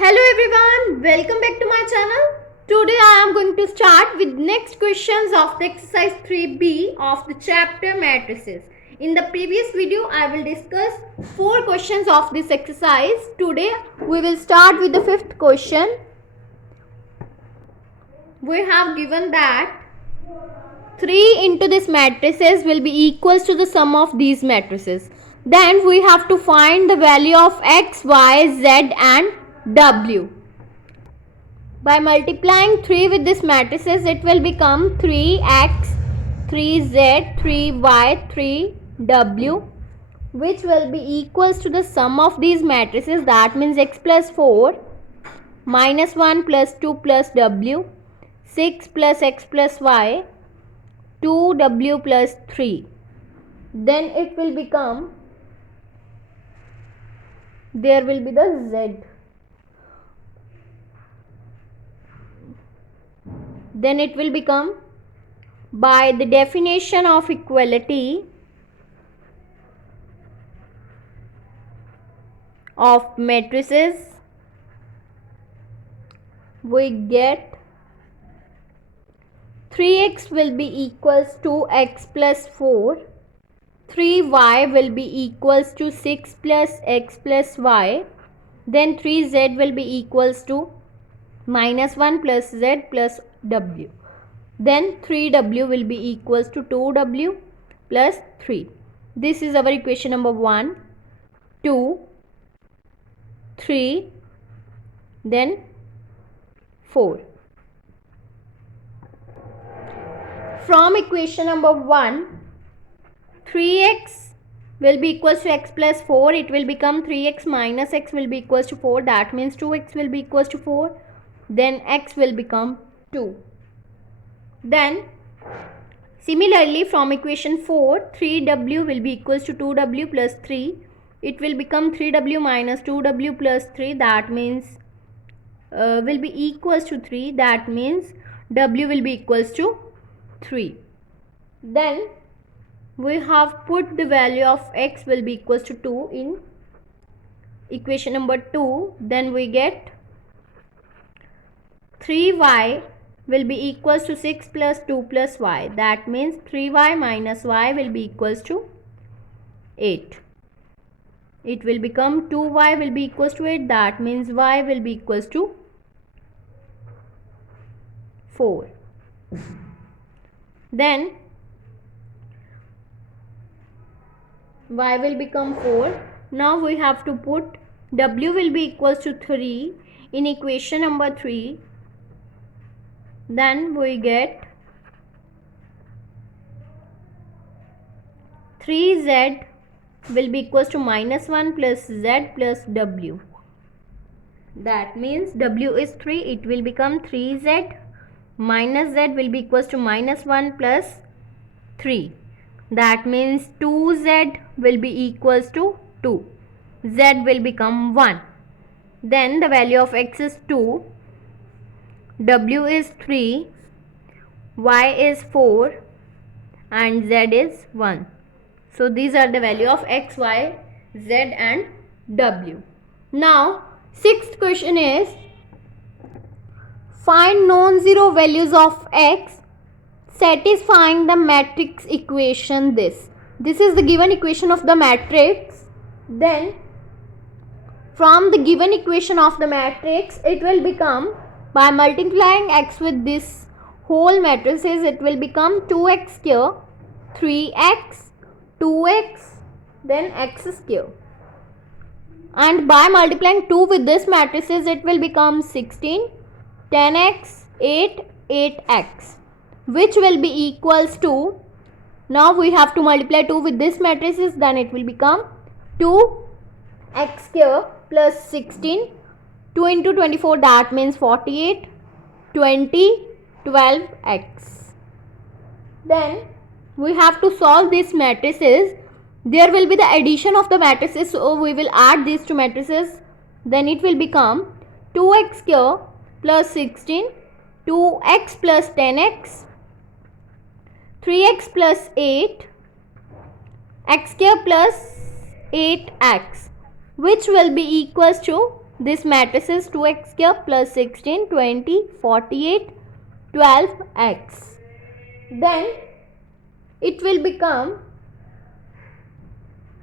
Hello everyone, welcome back to my channel. Today I am going to start with next questions of the exercise 3B of the chapter matrices. In the previous video I will discuss 4 questions of this exercise. Today we will start with the 5th question. We have given that 3 into this matrices will be equals to the sum of these matrices. Then we have to find the value of x, y, z and w. By multiplying 3 with this matrices, it will become 3x, 3z, 3y, 3w, which will be equals to the sum of these matrices. That means x plus 4, minus 1 plus 2 plus w, 6 plus x plus y, 2w plus 3. Then it will become, there will be the z. Then it will become, by the definition of equality of matrices, we get 3x will be equals to x plus 4, 3y will be equals to 6 plus x plus y, then 3z will be equals to minus 1 plus z plus w. Then 3w will be equals to 2w plus 3. This is our equation number 1, 2, 3, then 4. From equation number 1, 3x will be equals to x plus 4. It will become 3x minus x will be equals to 4. That means 2x will be equals to 4. Then x will become 2. Then similarly from equation 4, 3w will be equals to 2w plus 3. It will become 3w minus 2w plus 3. That means will be equals to 3. That means w will be equals to 3. Then we have put the value of x will be equals to 2 in equation number 2. Then we get 3y will be equals to 6 plus 2 plus y. That means 3y minus y will be equals to 8. It will become 2y will be equals to 8. That means y will be equals to 4. Then y will become 4. Now we have to put w will be equals to 3 in equation number 3. Then we get 3z will be equals to minus 1 plus z plus w. That means w is 3. It will become 3z minus z will be equals to minus 1 plus 3. That means 2z will be equals to 2. Z will become 1. Then the value of x is 2. W is 3, y is 4 and z is 1. So these are the value of x, y, z and w. Now 6th question is, find non-zero values of x satisfying the matrix equation this. This is the given equation of the matrix. Then from the given equation of the matrix, it will become, by multiplying x with this whole matrices, it will become 2x square, 3x, 2x, then x square. And by multiplying 2 with this matrices, it will become 16, 10x, 8, 8x, which will be equals to, now we have to multiply 2 with this matrices, then it will become 2x square plus 16, 2 into 24, that means 48, 20, 12x. Then we have to solve these matrices. There will be the addition of the matrices, so we will add these two matrices. Then it will become 2x square plus 16, 2x plus 10x, 3x plus 8, x square plus 8x, which will be equals to this matrix is 2x square plus 16, 20, 48, 12x. Then it will become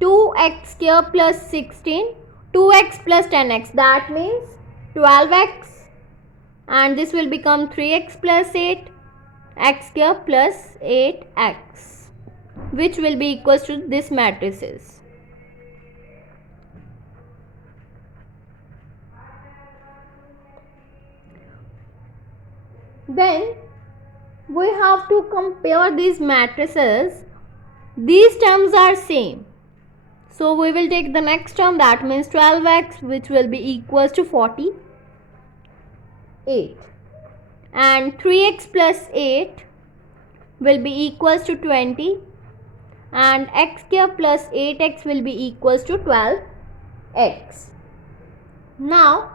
2x square plus 16, 2x plus 10x, that means 12x, and this will become 3x plus 8, x square plus 8x, which will be equals to this matrices. Then we have to compare these matrices. These terms are same, so we will take the next term, that means 12x, which will be equals to 48, and 3x plus 8 will be equals to 20, and x square plus 8x will be equals to 12x. Now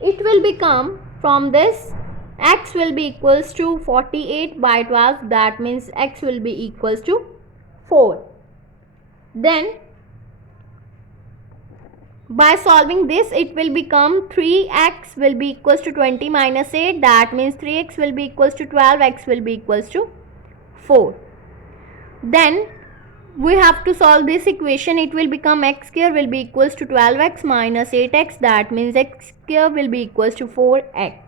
it will become, from this, x will be equals to 48 by 12, that means x will be equals to 4. Then by solving this, it will become 3x will be equals to 20 minus 8, that means 3x will be equals to 12, x will be equals to 4. Then we have to solve this equation. It will become x square will be equals to 12x minus 8x, that means x square will be equals to 4x.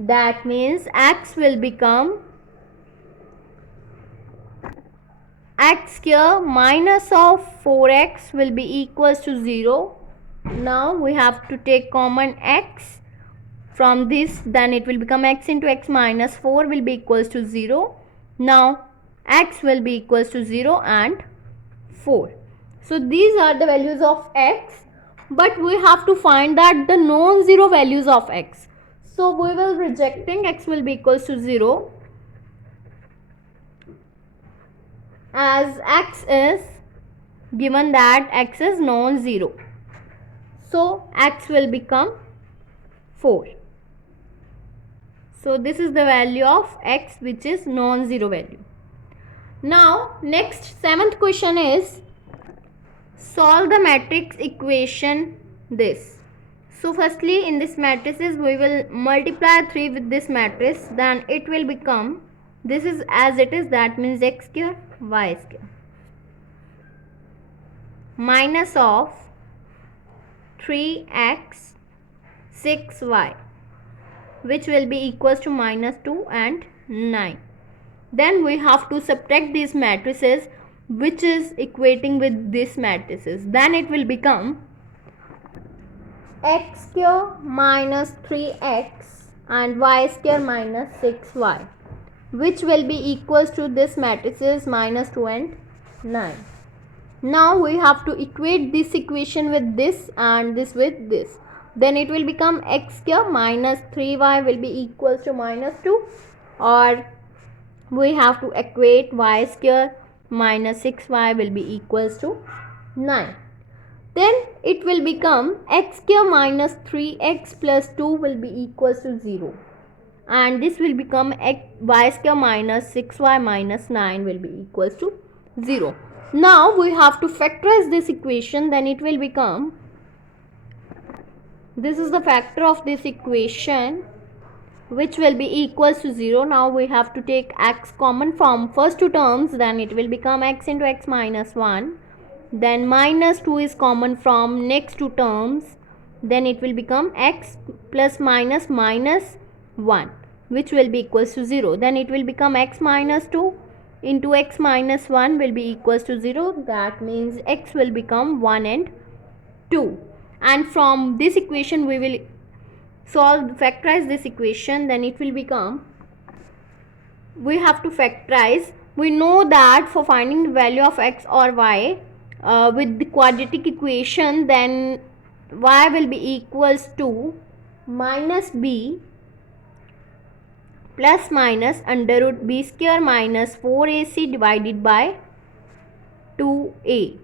That means x will become x square minus of 4x will be equals to 0. Now we have to take common x from this, then it will become x into x minus 4 will be equals to 0. Now x will be equals to 0 and 4. So these are the values of x, but we have to find that the non-zero values of x. So we will rejecting x will be equals to 0, as x is given that x is non-zero. So x will become 4. So this is the value of x, which is non-zero value. Now next, 7th question is solve the matrix equation this. So firstly, in this matrices we will multiply 3 with this matrix, then it will become, this is as it is, that means x square y square minus of 3x 6y, which will be equals to minus 2 and 9. Then we have to subtract these matrices, which is equating with this matrices. Then it will become x square minus 3x and y square minus 6y, which will be equals to this matrices minus 2 and 9. Now we have to equate this equation with this and this with this. Then it will become x square minus 3y will be equals to minus 2, or we have to equate y square minus 6y will be equals to 9. Then it will become x square minus 3x plus 2 will be equals to 0, and this will become y square minus 6y minus 9 will be equals to 0. Now we have to factorize this equation, then it will become, this is the factor of this equation, which will be equals to 0. Now we have to take x common from first two terms, then it will become x into x minus 1. Then minus 2 is common from next two terms, then it will become x plus minus minus 1, which will be equals to 0. Then it will become x minus 2 into x minus 1 will be equals to 0. That means x will become 1 and 2. And from this equation we will factorize this equation, then it will become, we have to factorize. We know that for finding the value of x or y with the quadratic equation, then y will be equals to minus b plus minus under root b square minus 4ac divided by 2a.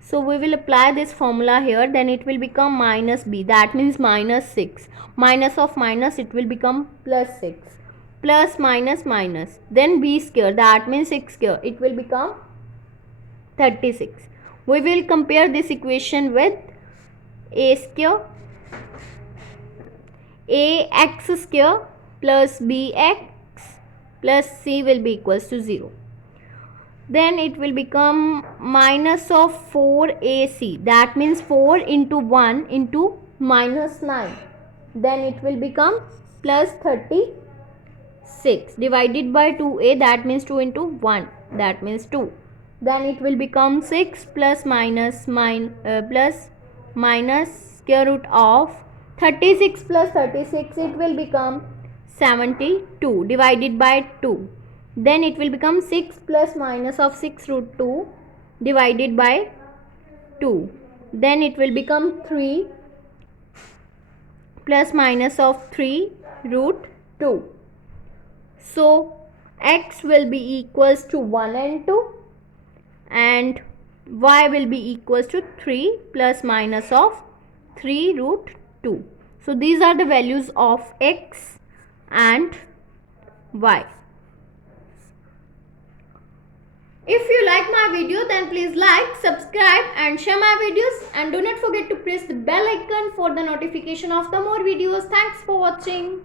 So we will apply this formula here, then it will become minus b, that means minus 6. Minus of minus, it will become plus 6. Plus minus minus, then b square, that means 6 square, it will become 36. We will compare this equation with a square, ax square plus bx plus c will be equals to 0. Then it will become minus of 4ac, that means 4 into 1 into minus 9. Then it will become plus 36 divided by 2a, that means 2 into 1, that means 2. Then it will become 6 plus minus square root of 36 plus 36, it will become 72 divided by 2. Then it will become 6 plus minus of 6 root 2 divided by 2. Then it will become 3 plus minus of 3 root 2. So x will be equals to 1 and 2 and y will be equals to 3 plus minus of 3 root 2. So these are the values of x and y. If you like my video, then please like, subscribe and share my videos, and do not forget to press the bell icon for the notification of the more videos. Thanks for watching.